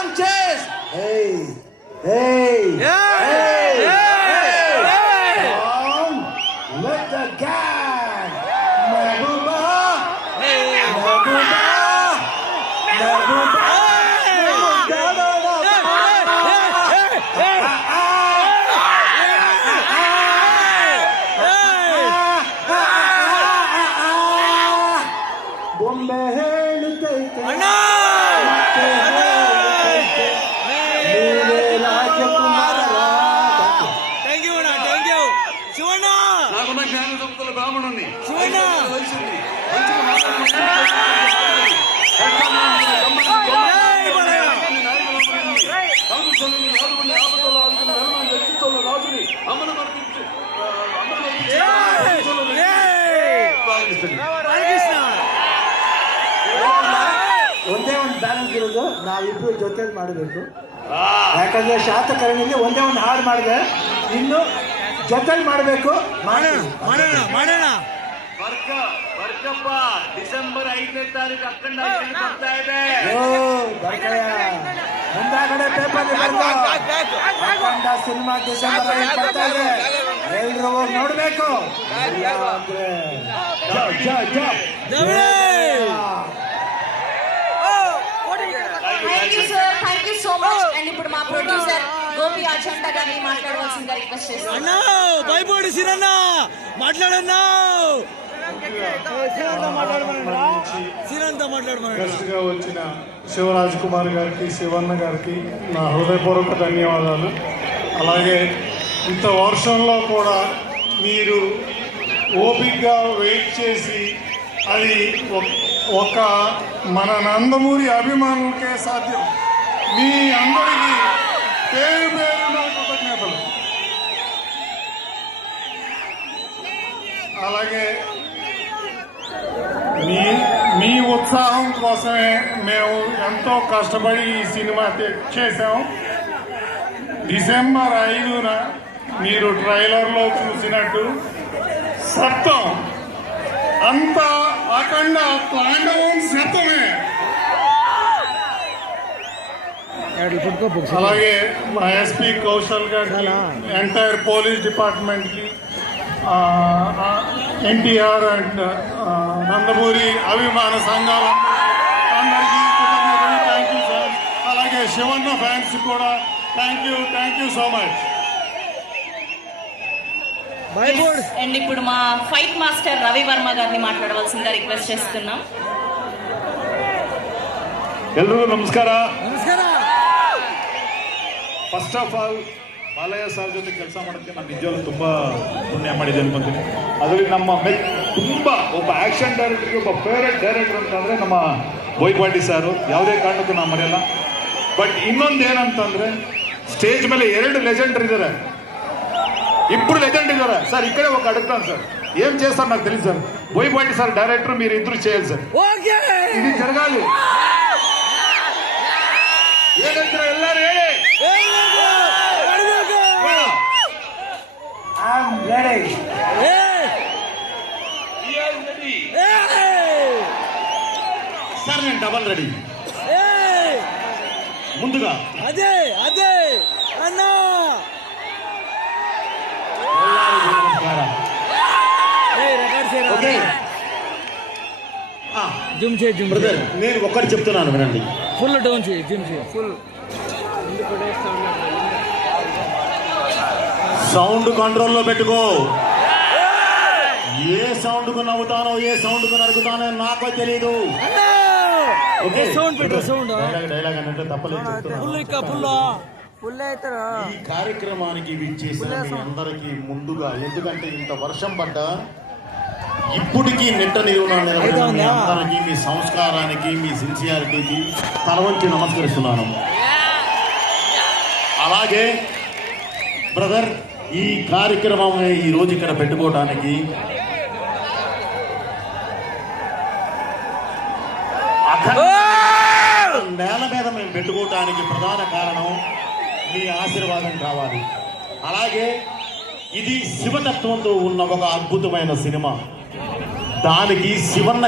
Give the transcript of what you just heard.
Sanchez. Hey, hey, hey, hey. Come, let the gang. Mehbooba, Mehbooba, Mehbooba. ಬೊಂಬೆ ಹೇಳುತ್ತೈತೆ ಮತ್ತೆ ಹೇಳುತ್ತೈತೆ ನೀವೇ ರಾಜಕುಮಾರ. థ్యాంక్ యూ అన్న, థ్యాంక్ యూ శివಣ್ణ. నాకున్న జ్ఞాన సంపదల బ్రాహ్మణుని శివಣ್ణ వయసుని మంచిగా మాట్లాడుతున్నాను. ಒಂದೇ ಒಂದು ಬ್ಯಾಲೆನ್ಸ್ ಇರೋದು, ನಾವಿಬ್ರು ಜೊತೆಲಿ ಮಾಡಬೇಕು. ಯಾಕಂದ್ರೆ ಶಾತಕರ್ಣಿಲಿ ಒಂದೇ ಒಂದು ಹಾಡು ಮಾಡಿದೆ, ಇನ್ನು ಜೊತೆಲಿ ಮಾಡಬೇಕು. ಮಾಡೋಣ. ಬರ್ಕಪ್ಪ ಡಿಸೆಂಬರ್ 5ನೇ ತಾರೀಕು ಅಖಂಡ ಬರ್ತಾ ಇದೆ. ಮುಂದಾಗಡೆ ಪೇಪರ್ ಅಖಂಡ ಸಿನಿಮಾ ಡಿಸೆಂಬರ್ 5 ಬರ್ತಾ ಇದೆ. ಎಲ್ರು ಹೋಗಿ ನೋಡ್ಬೇಕು. Thank you sir, thank you so much. And ఇప్పుడు మా ప్రొడ్యూసర్ గోపి అజెండా గారిని మాట్లాడవలసిందిగా రిక్వెస్ట్ చేస్తున్నాను. అన్నా భయపడి సిరన్న మాట్లాడన్నా, గెస్ట్గా వచ్చిన శివరాజ్ కుమార్ గారికి, శివన్న గారికి నా హృదయపూర్వక ధన్యవాదాలు. అలాగే ఇంత వర్షంలో కూడా మీరు ఓపికగా వెయిట్ చేసి, అది ఒక మన నందమూరి అభిమానులకే సాధ్యం. మీ అందరికీ పేరు పేరున కృతజ్ఞతలు. అలాగే మీ ఉత్సాహం కోసమే మేము ఎంతో కష్టపడి ఈ సినిమా చేసాం. డిసెంబర్ 5న మీరు ట్రైలర్లో చూసినట్టు సత్యం అంతా అఖండ తాండవం సత్యమే. అలాగే మా ఎస్పీ కౌశల్ గారికి, ఎంటైర్ పోలీస్ డిపార్ట్మెంట్కి, ఎన్టీఆర్ అండ్ నందమూరి అభిమాన సంఘాల అందరికీ కృతజ్ఞతలు. Thank you sir. అలాగే శివన్న ఫ్యాన్స్ కూడా thank you so much. And ఇప్పుడు మా ఫైట్ మాస్టర్ రవి వర్మ గారిని మాట్లాడవలసిందిగా రిక్వెస్ట్ చేస్తున్నాం. ಎಲ್ರಿಗೂ ನಮಸ್ಕಾರ. First of all Balayya sir ಜೊತೆ ಕೆಲಸ ಮಾಡೋಕ್ಕೆ ನಾನು ನಿಜವಾಗ್ಲೂ ತುಂಬ ಪುಣ್ಯ ಮಾಡಿದೆ ಅನ್ಕೊಂತೀನಿ. ಅದರಲ್ಲಿ ನಮ್ಮ ತುಂಬ ಒಬ್ಬ ಆ್ಯಕ್ಷನ್ ಡೈರೆಕ್ಟರ್ಗೆ ಒಬ್ಬ ಫೇವ್ರೆಟ್ ಡೈರೆಕ್ಟರ್ ಅಂತಂದರೆ ನಮ್ಮ ಬೋಯ್ಪಾಟಿ ಸಾರು. ಯಾವುದೇ ಕಾರಣಕ್ಕೂ ನಾವು ಮರೆಯಲ್ಲ. ಬಟ್ ಇನ್ನೊಂದು ಏನಂತಂದರೆ, ಸ್ಟೇಜ್ ಮೇಲೆ 2 ಲೆಜೆಂಡರ್ ಇದ್ದಾರೆ, 2 ಲೆಜెండ్ ఇದ್ದಾರೆ సార్. ఇక్కడే ఒక అడుగుతాను సార్, ఏం చేస్తారు నాకు తెలియదు సార్. బోయపాటి సార్ డైరెక్టర్, మీరు ఇద్దరు చేయాలి సార్. ఇది జరగాలి. ఏదంటారు ಎಲ್ಲರೂ ಹೇಳಿ. I'm ready. సార్ నేను డబల్ రెడీ. ముందుగా అదే అన్నా బ్రదర్, నేను ఒక్కటి చెప్తున్నాను వినండి. ఫుల్ డౌన్ చేయి, జిమ్ చేయి ఫుల్. సౌండ్ కంట్రోల్లో పెట్టుకో. ఏ సౌండ్ కు నవ్వుతానో, ఏ సౌండ్ కు నరుకుతానో నాకో తెలీదు. డైలాగ్ అంటే తప్పలేదు చెప్తున్నా. ఈ కార్యక్రమానికి విచ్చేసిన మీ అందరికీ ముందుగా, ఎందుకంటే ఇంత వర్షం పడ్డా ఇప్పటికీ నిట్ట నిలువున నిలబడిన మీ అందరికీ, మీ సంస్కారానికి, మీ సిన్సియారిటీకి తల వంచి నమస్కరిస్తున్నాను. అలాగే బ్రదర్, ఈ కార్యక్రమం ఈ రోజు ఇక్కడ పెట్టుకోవడానికి నేల మీద మేము పెట్టుకోవడానికి ప్రధాన కారణం మీ ఆశీర్వాదం కావాలి. అలాగే ఇది శివతత్వంతో ఉన్న ఒక అద్భుతమైన సినిమా. దానికి శివన్న